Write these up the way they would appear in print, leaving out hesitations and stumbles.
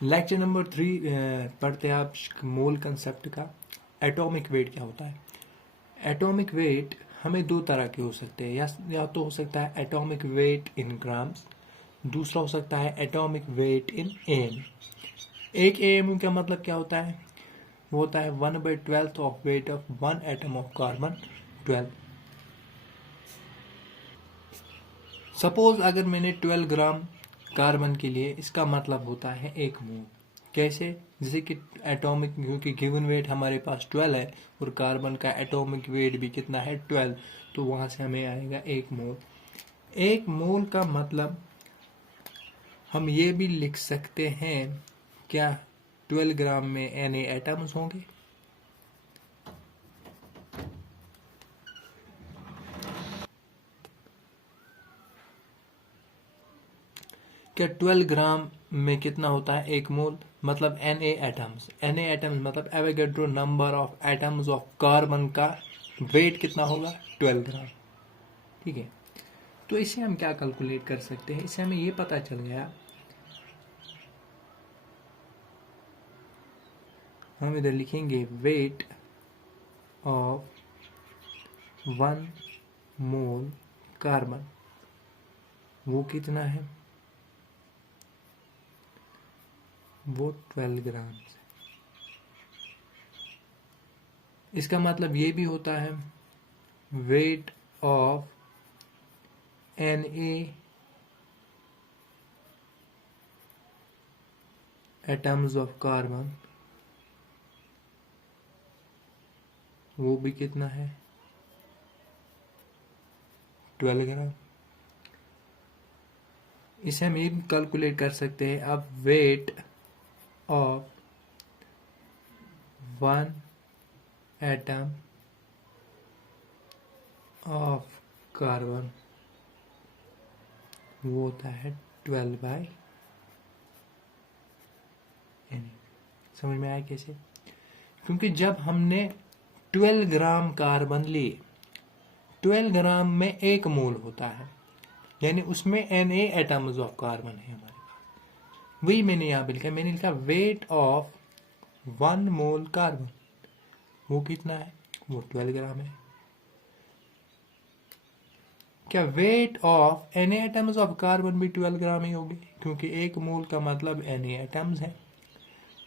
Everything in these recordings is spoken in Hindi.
लेक्चर नंबर 3 पढ़ते हैं आप मोल कंसेप्ट का। एटॉमिक वेट क्या होता है? एटॉमिक वेट हमें दो तरह के हो सकते हैं, या तो हो सकता है एटॉमिक वेट इन ग्राम्स, दूसरा हो सकता है एटॉमिक वेट इन एम। एक एम का मतलब क्या होता है? वो होता है 1/12 of weight of one atom of carbon 12। Suppose अगर मैंने 12 ग्राम कार्बन के लिए, इसका मतलब होता है 1 मोल। कैसे? जैसे कि एटॉमिक, क्योंकि गिवन वेट हमारे पास 12 है और कार्बन का एटॉमिक वेट भी कितना है 12, तो वहां से हमें आएगा 1 मोल। 1 मोल का मतलब हम ये भी लिख सकते हैं, क्या 12 ग्राम में Na एटम्स होंगे? क्या 12 ग्राम में कितना होता है 1 मोल? मतलब Na एटम्स। Na एटम्स मतलब Avogadro number of atoms of carbon का वेट कितना होगा? 12 ग्राम। ठीक है, तो इसे हम क्या कैलकुलेट कर सकते हैं? इससे हमें ये पता चल गया, हम इधर लिखेंगे वेट ऑफ 1 मोल कार्बन, वो कितना है? वो 12 ग्राम से। इसका मतलब ये भी होता है weight of Na atoms of carbon, वो भी कितना है? 12 ग्राम। इसे हम ये भी कैलकुलेट कर सकते हैं अब, weight of 1 atom of carbon, वो होता है 12/Na। समझ में आया कैसे? क्योंकि जब हमने 12 ग्राम कार्बन लिए, 12 ग्राम में 1 मोल होता है, यानी उसमें Na एटम्स ऑफ कार्बन है हमारे पास। वही मैंने यहाँ पे लिखा, मैंने लिखा वेट ऑफ 1 मोल कार्बन, वो कितना है? वो 12 ग्राम है। क्या weight of Na atoms of carbon भी 12 ग्राम ही होगी? क्योंकि 1 मोल का मतलब Na एटम्स है।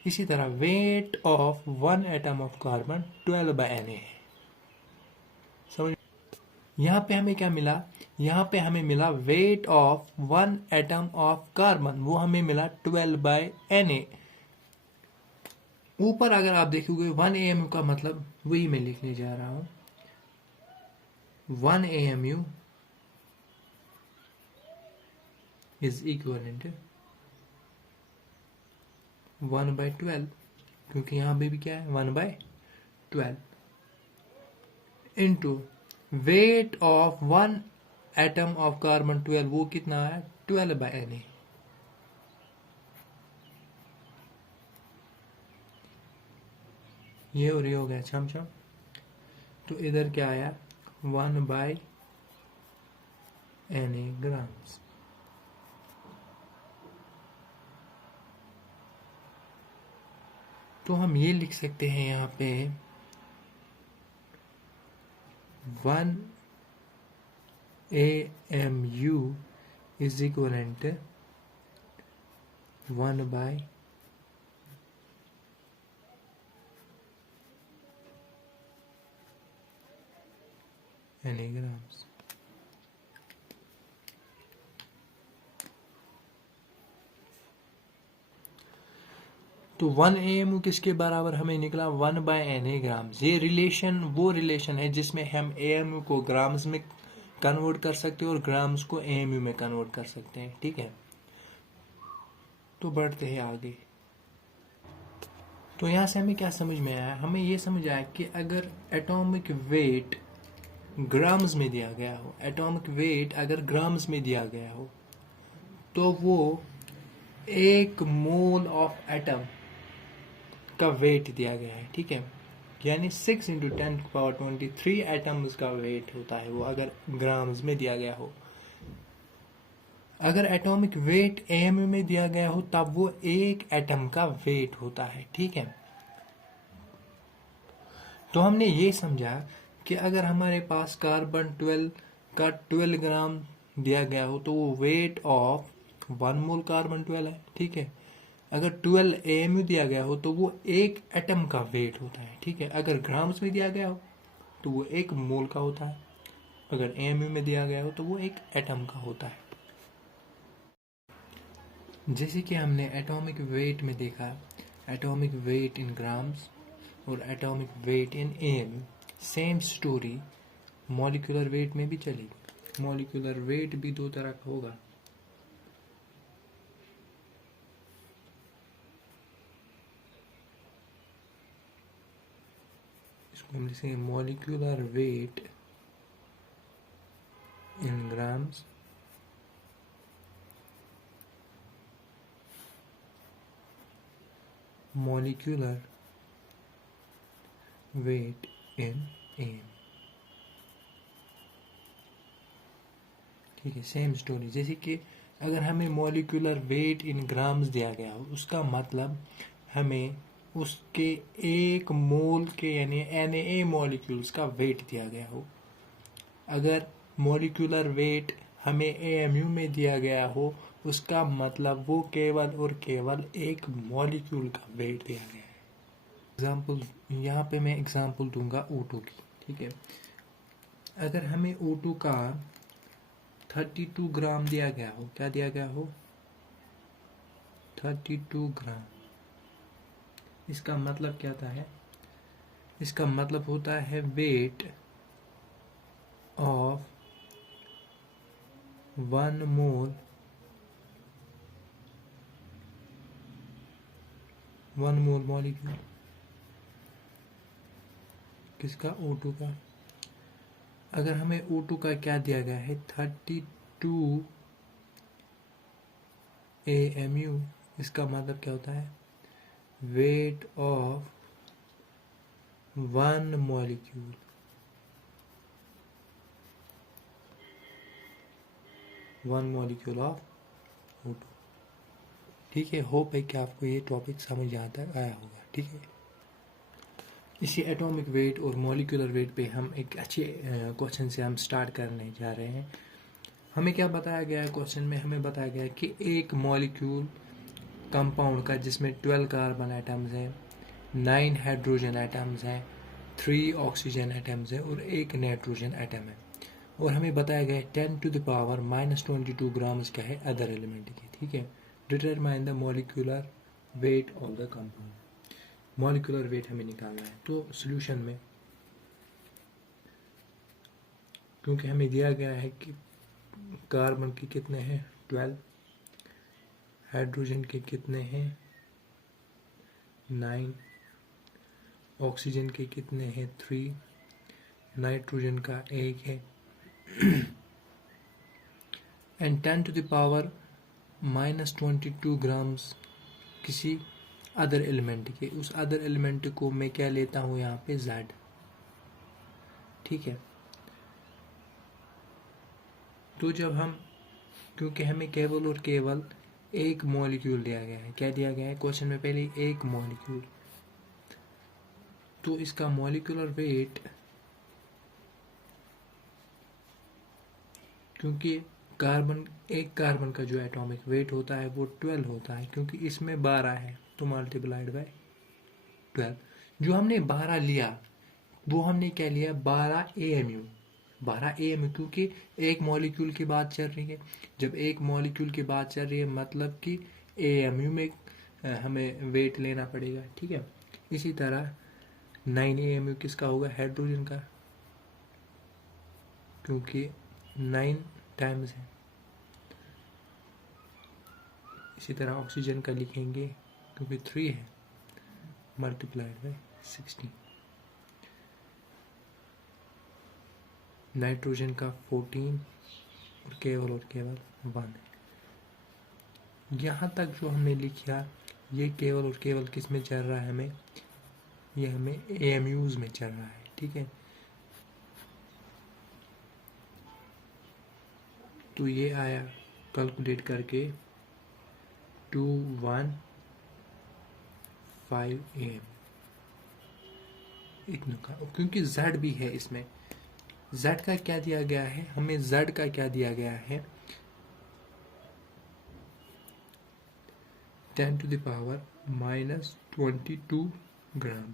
इसी तरह weight of 1 atom of carbon 12/Na है। समझ? यहाँ पे हमें क्या मिला? यहाँ पे हमें मिला weight of 1 atom of carbon, वो हमें मिला 12/Na। ऊपर अगर आप देखोगे 1 AMU का मतलब वही मैं लिखने जा रहा हूं, 1 AMU is equivalent 1/12, क्योंकि यहाँ पे भी क्या है 1/12 into weight of 1 atom of carbon 12, वो कितना है? 12/Na। ये और ये हो गया छम छम, तो इधर क्या आया? 1/Na grams. तो हम ये लिख सकते हैं यहाँ पे 1 AMU is equivalent 1/Na grams. तो 1 AMU किसके बराबर हमें निकला? 1/Na grams. ये रिलेशन वो रिलेशन है जिसमें हम AMU को ग्राम्स में कन्वर्ट कर सकते हैं और ग्राम्स को AMU में कन्वर्ट कर सकते हैं। ठीक है, तो बढ़ते हैं आगे। तो यहाँ से हमें क्या समझ में आया? हमें ये समझ आया कि अगर एटॉमिक वेट ग्राम्स में दिया गया हो, एटॉमिक वेट अगर ग्राम्स में दिया गया हो, तो वो 1 मोल ऑफ एटम का वेट दिया गया है। ठीक है, यानी 6 × 10⁻23 एटम्स का वेट होता है वो, अगर ग्राम्स में दिया गया हो। अगर एटॉमिक वेट एएमयू में दिया गया हो तब वो एक एटम का वेट होता है, ठीक है। तो हमने ये समझा कि अगर हमारे पास कार्बन 12 का 12 ग्राम दिया गया हो तो वो वेट ऑफ 1 मोल कार्बन 12 है, ठीक है। अगर 12 एएमयू दिया गया हो तो वो एक एटम का वेट होता है, ठीक है। अगर ग्राम्स में दिया गया हो तो वो एक मोल का होता है, अगर एएमयू में दिया गया हो तो वो एक एटम का होता है। जैसे कि हमने एटॉमिक वेट में देखा, एटॉमिक वेट इन ग्राम्स और atomic weight in AMU, same story molecular weight में भी चलेगी। मॉलिक्यूलर वेट भी दो तरह का होगा। इसको हम लिखेंगे molecular weight in grams molecular weight in AM, ठीक है। सेम स्टोरी, जैसे कि अगर हमें मॉलिक्यूलर वेट इन ग्राम्स दिया गया हो उसका मतलब हमें उसके एक मोल के यानी Na मॉलिक्यूल्स का वेट दिया गया हो। अगर मॉलिक्यूलर वेट हमें एएमयू में दिया गया हो उसका मतलब वो केवल और केवल एक मॉलिक्यूल का वेट दिया गया है। एग्जाम्पल, यहाँ पे मैं एग्जाम्पल दूंगा O2 की, ठीक है। अगर हमें O2 का 32 ग्राम दिया गया हो, क्या दिया गया हो, 32 ग्राम, इसका मतलब क्या होता है, इसका मतलब होता है weight of 1 mole 1 mole molecule किसका, O2 का। अगर हमें O2 का क्या दिया गया है, 32 AMU, इसका मतलब क्या होता है, weight of 1 molecule, one molecule of O2, ठीक है। होप है कि आपको ये टॉपिक समझ यहाँ तक आया होगा, ठीक है। इसी एटॉमिक वेट और मॉलिक्यूलर वेट पे हम एक अच्छे क्वेश्चन से हम स्टार्ट करने जा रहे हैं। हमें क्या बताया गया है क्वेश्चन में, हमें बताया गया है कि एक मॉलिक्यूल कंपाउंड का जिसमें 12 कार्बन एटम्स हैं, 9 हाइड्रोजन एटम्स हैं, 3 ऑक्सीजन एटम्स हैं और 1 नाइट्रोजन एटम है, और हमें बताया गया है 10 टू द पावर -22 ग्राम्स क्या है अदर एलिमेंट की, ठीक है। Determine the molecular weight of the compound, molecular weight हमें निकालना है। तो सॉल्यूशन में क्योंकि हमें दिया गया है कि कार्बन के कितने हैं 12, हाइड्रोजन के कितने हैं 9, ऑक्सीजन के कितने हैं 3, नाइट्रोजन का 1 है, and 10 to the power -22 grams किसी अदर एलिमेंट के, उस अदर एलिमेंट को मैं क्या लेता हूँ यहाँ पे Z, ठीक है। तो जब हम, क्योंकि हमें केवल और केवल एक मॉलिक्यूल दिया गया है, क्या दिया गया है क्वेश्चन में, पहले एक मॉलिक्यूल, तो इसका मॉलिक्यूलर वेट, क्योंकि कार्बन, एक कार्बन का जो एटॉमिक वेट होता है वो 12 होता है, क्योंकि इसमें 12 है तो मल्टीप्लाइड बाय 12। जो हमने 12 लिया वो हमने क्या लिया, 12 AMU, 12 AMU, क्योंकि एक मॉलिक्यूल की बात चल रही है। जब एक मॉलिक्यूल की बात चल रही है मतलब कि AMU में हमें वेट लेना पड़ेगा, ठीक है। इसी तरह 9 AMU किसका होगा, हाइड्रोजन का, क्योंकि 9 टाइम्स है। इसी तरह ऑक्सीजन का लिखेंगे क्योंकि 3 है, मल्टीप्लाइड बाय 16। नाइट्रोजन का 14 और केवल 1 है। यहाँ तक जो हमने लिखा ये केवल और केवल किस में चल रहा है, हमें ये हमें AMUs में चल रहा है, ठीक है। तो ये आया कैलकुलेट करके 215 AM इतना का, क्योंकि Z भी है इसमें। Z का क्या दिया गया है हमें, Z का क्या दिया गया है 10⁻⁻22 ग्राम।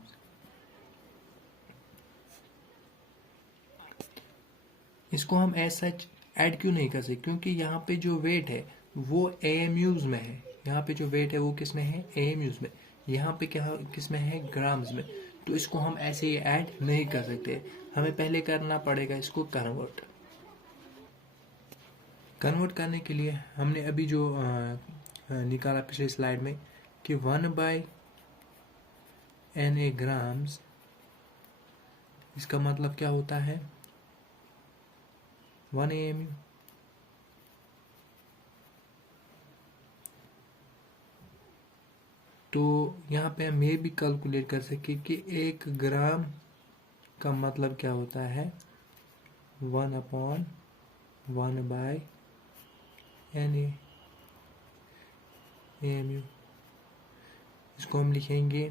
इसको हम एज सच ऐड क्यों नहीं कर सकते, क्योंकि यहाँ पे जो वेट है वो AMUs में है। यहाँ पे जो वेट है वो किस में है, AMUs में। यहाँ पे क्या किस में है, ग्राम्स में। तो इसको हम ऐसे ही ऐड नहीं कर सकते, हमें पहले करना पड़ेगा इसको कन्वर्ट। कन्वर्ट करने के लिए हमने अभी जो निकाला पिछले स्लाइड में कि 1/NA ग्राम्स, इसका मतलब क्या होता है 1 AMU। तो यहाँ पे हम ये भी कैलकुलेट कर सके कि 1 ग्राम का मतलब क्या होता है 1/1/NA AMU। इसको हम लिखेंगे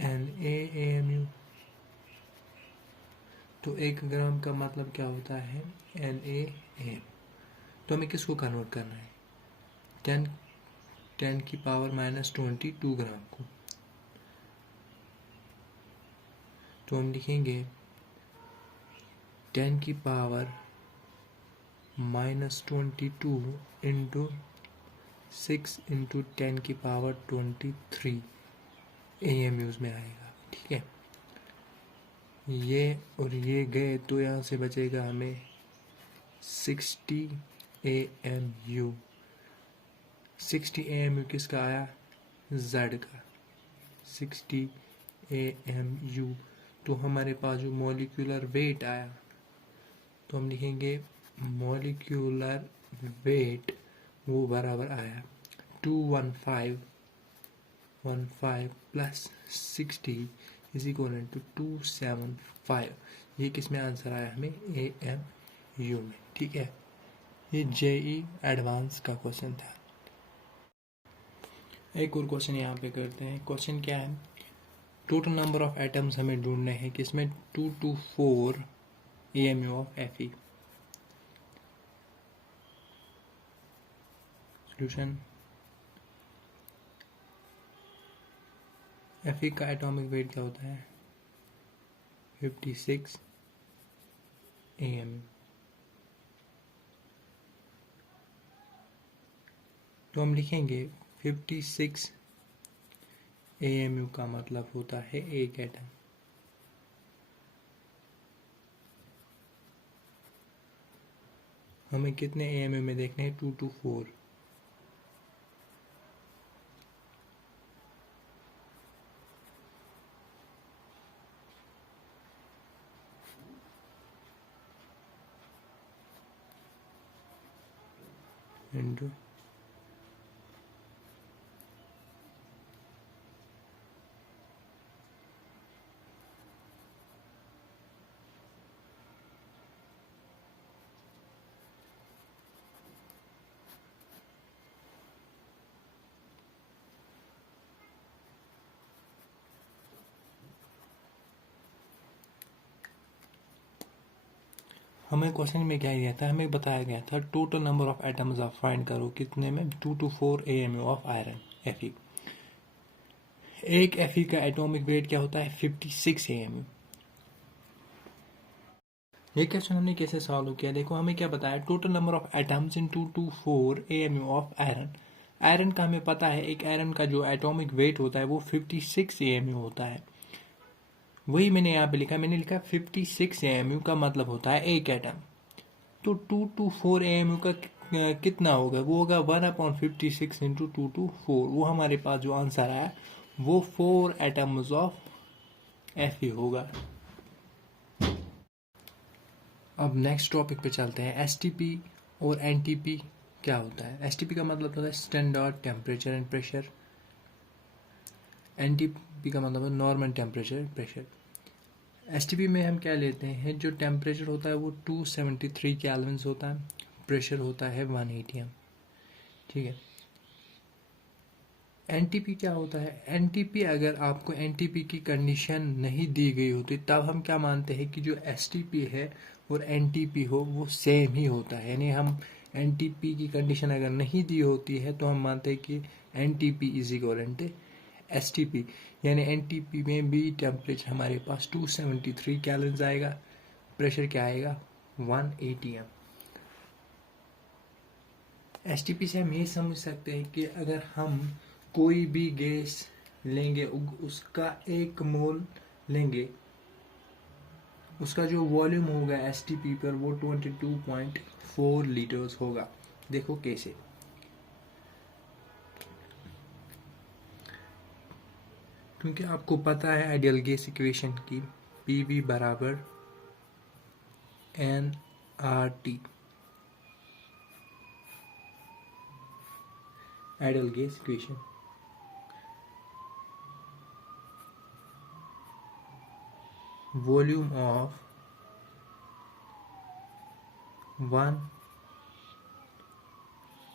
NA AMU। तो 1 ग्राम का मतलब क्या होता है NA AM। तो हमें किसको कन्वर्ट करना है 10⁻⁻22 ग्राम को। तो हम लिखेंगे 10⁻⁻22 इंटू 6 इंटू 10⁻23 AMUs में आएगा। ठीक है, ये और ये गए तो यहाँ से बचेगा हमें 60 AMU। 60 AMU किसका आया, Z का 60 AMU। तो हमारे पास जो मॉलिक्यूलर वेट आया, तो हम लिखेंगे मॉलिक्यूलर वेट वो बराबर आया 215 प्लस 60 इज इक्वल टू 275। ये किस में आंसर आया हमें AMU में। ठीक है, ये JEE एडवांस का क्वेश्चन था। एक और क्वेश्चन यहाँ पे करते हैं। क्वेश्चन क्या है, टोटल नंबर ऑफ एटम्स हमें ढूंढने हैं किसमें 2 to 4 AMU of Fe। Solution, Fe का एटॉमिक वेट क्या होता है 56 AMU। तो हम लिखेंगे 56 AMU का मतलब होता है एक एटम। हमें कितने AMU में देखने हैं 2 to 4। इंटू हमें क्वेश्चन में क्या दिया था, हमें बताया गया था टोटल नंबर ऑफ एटम्स आप फाइंड करो कितने में 2 to 4 AMU of iron Fe। एक Fe का एटॉमिक वेट क्या होता है 56 AMU। ये क्वेश्चन हमने कैसे सॉल्व किया, देखो हमें क्या बताया total number of atoms in 2 to 4 AMU of iron. Iron का हमें पता है एक आयरन का जो एटॉमिक वेट होता है वो 56 AMU होता है। वही मैंने यहाँ पे लिखा, मैंने लिखा 56 AMU का मतलब होता है एक एटम। तो 2 to 4 AMU का कितना होगा, वो होगा 1/56 इंटू 2 to 4। वो हमारे पास जो आंसर आया वो 4 एटम्स ऑफ Fe होगा। अब नेक्स्ट टॉपिक पे चलते हैं, STP और NTP क्या होता है। STP का मतलब होता है standard temperature and pressure. NTP का मतलब है नॉर्मल टेम्परेचर प्रेशर। एसटीपी में हम क्या लेते हैं, जो टेम्परेचर होता है वो 273 केल्विन होता है, प्रेशर होता है 1 atm। ठीक है। एनटीपी क्या होता है, एनटीपी अगर आपको एनटीपी की कंडीशन नहीं दी गई होती तब हम क्या मानते हैं कि जो एसटीपी है और एनटीपी हो वो सेम ही होता है, यानी हम एनटीपी की कंडीशन अगर नहीं दी होती है तो हम मानते हैं कि NTP is equal to STP, यानी एनटीपी में भी टेम्परेचर हमारे पास 273 कैलोरीज आएगा, प्रेशर क्या आएगा 1 atm। एसटीपी से हम ये समझ सकते हैं कि अगर हम कोई भी गैस लेंगे, उसका 1 मोल लेंगे, उसका जो वॉल्यूम होगा एसटीपी पर वो 22.4 लीटर्स होगा। देखो कैसे, क्योंकि आपको पता है आइडियल गैस इक्वेशन की, पीवी बराबर N R T, ideal gas equation. Volume of 1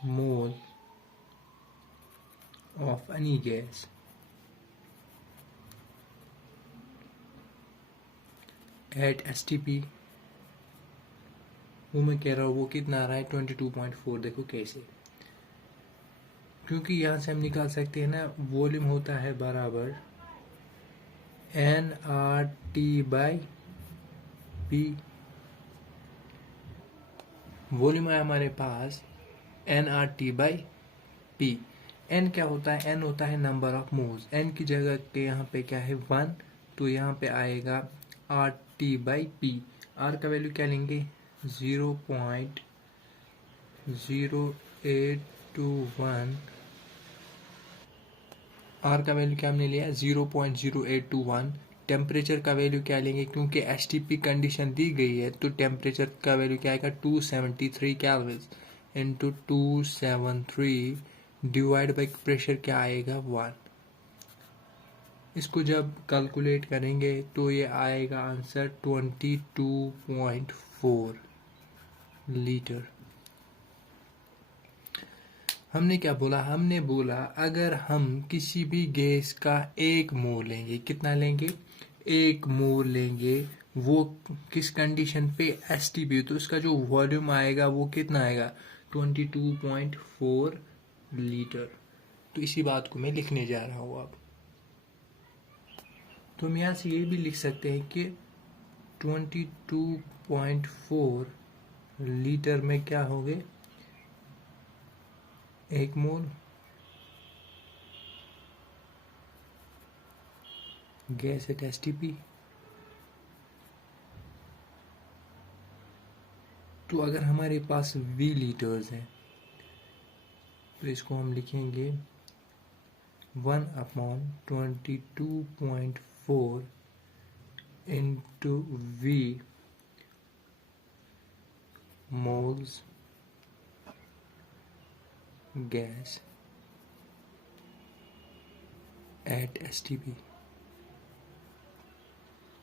mole of any gas at STP, वो मैं कह रहा हूँ वो कितना आ रहा है 22.4। देखो कैसे, क्योंकि यहाँ से हम निकाल सकते हैं ना, वॉल्यूम होता है बराबर N R T by P. Volume है हमारे पास N R T by P. N क्या होता है, एन होता है नंबर ऑफ मोल्स, एन की जगह के यहाँ पे क्या है 1, तो यहाँ पे आएगा R T by P. R का वैल्यू क्या लेंगे 0.0821, आर का वैल्यू क्या हमने लिया 0.0821। टेम्परेचर का वैल्यू क्या लेंगे, क्योंकि एसटीपी कंडीशन दी गई है तो टेम्परेचर का वैल्यू क्या आएगा 273 kelvin into 273 divide by pressure क्या आएगा 1। इसको जब कैलकुलेट करेंगे तो ये आएगा आंसर 22.4 लीटर। हमने क्या बोला, हमने बोला अगर हम किसी भी गैस का 1 मोल लेंगे, कितना लेंगे 1 मोल लेंगे, वो किस कंडीशन पे एसटीपी, तो उसका जो वॉल्यूम आएगा वो कितना आएगा 22.4 लीटर। तो इसी बात को मैं लिखने जा रहा हूँ अब। तो हम यहाँ से ये भी लिख सकते हैं कि 22.4 लीटर में क्या हो गए 1 मोल गैस एट एसटीपी। तो अगर हमारे पास वी लीटर्स हैं तो इसको हम लिखेंगे 1/22.4 into V moles gas at STP.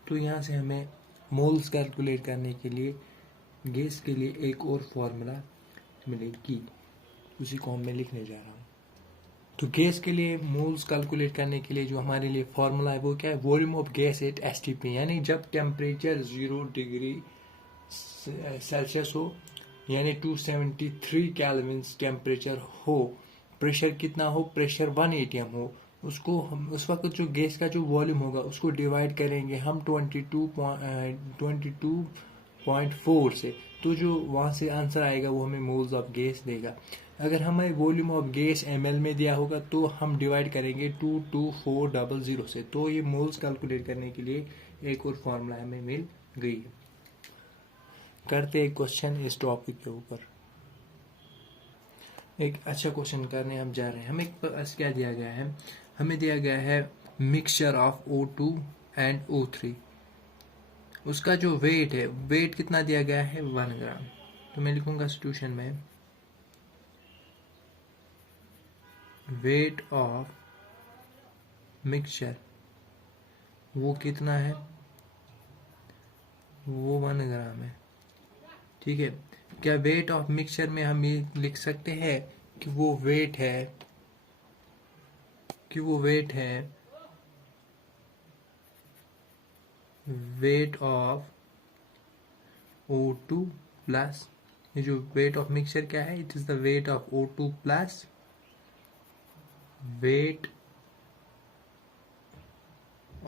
तो यहाँ से हमें मोल्स कैलकुलेट करने के लिए गैस के लिए एक और फॉर्मूला मिलेगी, उसी को मैं लिखने जा रहा हूँ। तो गैस के लिए मोल्स कैलकुलेट करने के लिए जो हमारे लिए फॉर्मूला है वो क्या है, volume of gas at STP, यानी जब टेम्परेचर 0 डिग्री सेल्सियस हो, यानी 273 केल्विन टेम्परेचर हो, प्रेशर कितना हो, प्रेशर 1 atm हो, उसको हम उस वक्त जो गैस का जो वॉल्यूम होगा उसको डिवाइड करेंगे हम 22.4 से, तो जो वहाँ से आंसर आएगा वो हमें मोल्स ऑफ गैस देगा। अगर हमें वॉल्यूम ऑफ गैस ml में दिया होगा तो हम डिवाइड करेंगे 22400 से। तो ये मोल्स कैलकुलेट करने के लिए एक और फॉर्मूला हमें मिल गई है। करते एक क्वेश्चन इस टॉपिक के ऊपर, एक अच्छा क्वेश्चन करने हम जा रहे हैं। हमें क्या दिया गया है, हमें दिया गया है mixture of O2 and O3, उसका जो वेट है, वेट कितना दिया गया है 1 ग्राम। तो मैं लिखूंगा सॉल्यूशन में वेट ऑफ मिक्सचर वो कितना है वो 1 ग्राम है। ठीक है, क्या वेट ऑफ मिक्सचर में हम ये लिख सकते हैं कि वो वेट है, वेट ऑफ O2 प्लस, ये जो वेट ऑफ मिक्सचर क्या है, it is the weight of O2 plus weight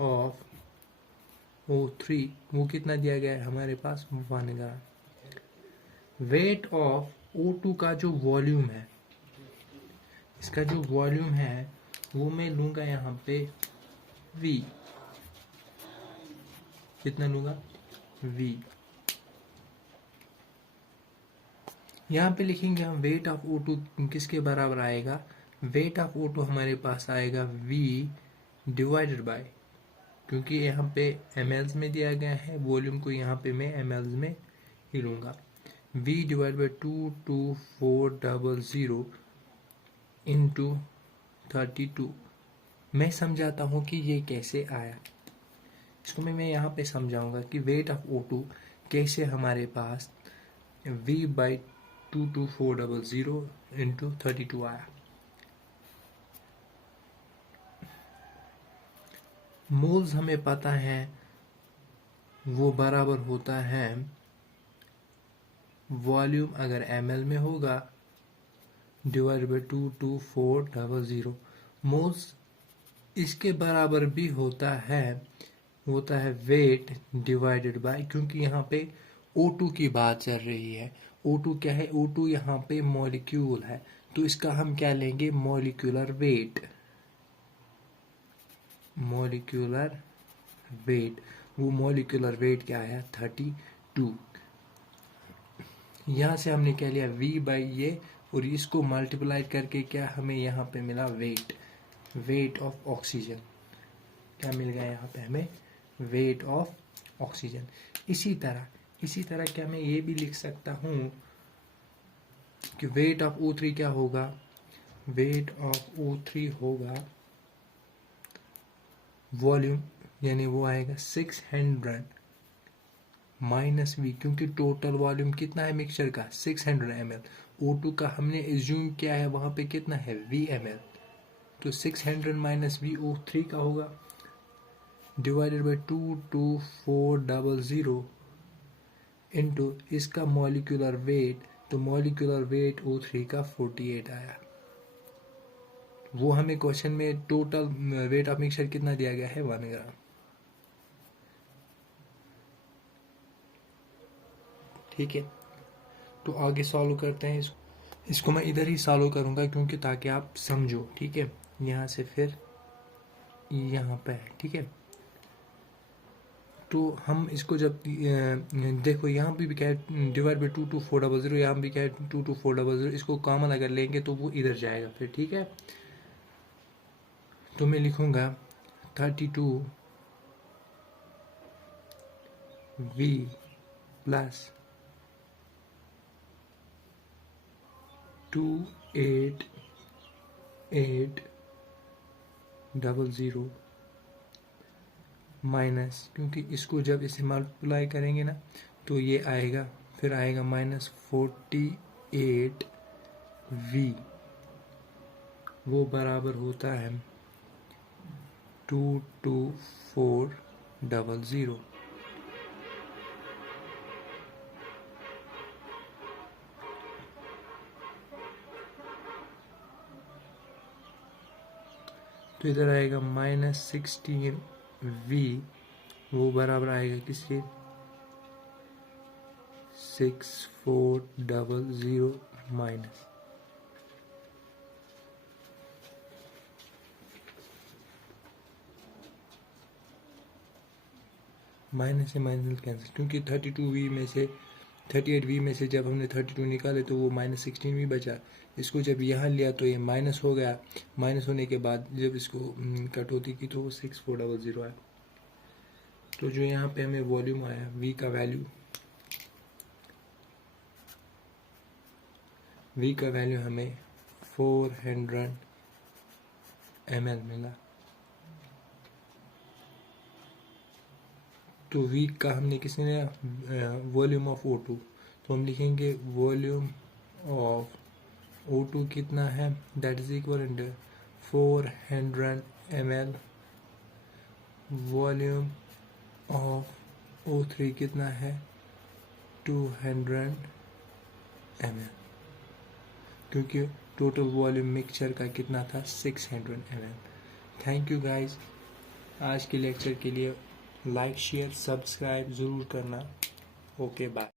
of O3। वो कितना दिया गया है हमारे पास, 1 ग्राम। वेट ऑफ O2 का जो वॉल्यूम है, इसका जो वॉल्यूम है वो मैं लूंगा यहाँ पे V। कितना लूंगा, V। यहाँ पे लिखेंगे हम वेट ऑफ O2 किसके बराबर आएगा, वेट ऑफ O2 हमारे पास आएगा V डिवाइडेड बाय, क्योंकि यहाँ पे mls में दिया गया है, वॉल्यूम को यहाँ पे मैं mls में ही लूंगा। V divide by 22400 into 32। मैं समझाता हूँ कि ये कैसे आया, इसको मैं यहाँ पे समझाऊंगा कि वेट ऑफ O2 कैसे हमारे पास V बाई 22400 इंटू 32 आया। मोल्स हमें पता है वो बराबर होता है वॉल्यूम अगर ml में होगा डिवाइड बाई 22400। मोल्स इसके बराबर भी होता है वेट डिवाइडेड बाय, क्योंकि यहाँ पे O2 की बात चल रही है। O2 क्या है, O2 यहाँ पे मॉलिक्यूल है, तो इसका हम क्या लेंगे, मॉलिक्यूलर वेट। वो मॉलिक्यूलर वेट क्या है, 32। यहाँ से हमने क्या लिया, V बाई ये, और इसको मल्टीप्लाई करके क्या हमें यहाँ पे मिला, वेट ऑफ ऑक्सीजन। क्या मिल गया यहाँ पे हमें, वेट ऑफ ऑक्सीजन। इसी तरह क्या मैं ये भी लिख सकता हूँ कि वेट ऑफ O3 क्या होगा, वेट ऑफ O3 होगा वॉल्यूम, यानी वो आएगा 600 माइनस V, क्योंकि टोटल वॉल्यूम कितना है मिक्सचर का, 600 ml। O2 का हमने एज्यूम किया है वहां पे कितना है, V ml, तो 600 माइनस V O3 का होगा डिवाइडेड बाई 22400 इंटू इसका मॉलिक्यूलर वेट, तो मॉलिक्यूलर वेट O3 का 48 आया। वो हमें क्वेश्चन में टोटल वेट ऑफ मिक्सचर कितना दिया गया है, 1 ग्राम। ठीक है, तो आगे सॉल्व करते हैं इसको मैं इधर ही सॉल्व करूंगा क्योंकि ताकि आप समझो। ठीक है, यहाँ से फिर यहाँ पे है। ठीक है, तो हम इसको जब देखो यहाँ भी क्या है, डिवाइड बाई 22400, यहाँ भी क्या है 22400, इसको कॉमन अगर लेंगे तो वो इधर जाएगा फिर। ठीक है, तो मैं लिखूंगा 32V प्लस 28800 माइनस, क्योंकि इसको जब इसे मल्टीप्लाई करेंगे ना तो ये आएगा, फिर आएगा माइनस 48V, वो बराबर होता है 22400। तो इधर आएगा माइनस 16V, वो बराबर आएगा किसके, 6400 माइनस, माइनस से माइनस कैंसिल, क्योंकि 32V में से 38V में से जब हमने 32 निकाले तो वो माइनस 16V बचा। इसको जब यहाँ लिया तो ये माइनस हो गया, माइनस होने के बाद जब इसको कटौती की तो वो 6400 आया। तो जो यहाँ पे हमें वॉल्यूम आया, V का वैल्यू हमें 400 ml मिला। तो वीक का हमने किसी ने वॉल्यूम ऑफ O2, तो हम लिखेंगे वॉल्यूम ऑफ O2 कितना है, that is equal to 400 ml। Volume of O3 कितना है, 200 ml, क्योंकि टोटल वॉल्यूम मिक्सचर का कितना था, 600 ml। थैंक यू गाइस, आज के लेक्चर के लिए लाइक शेयर सब्सक्राइब ज़रूर करना। Okay bye.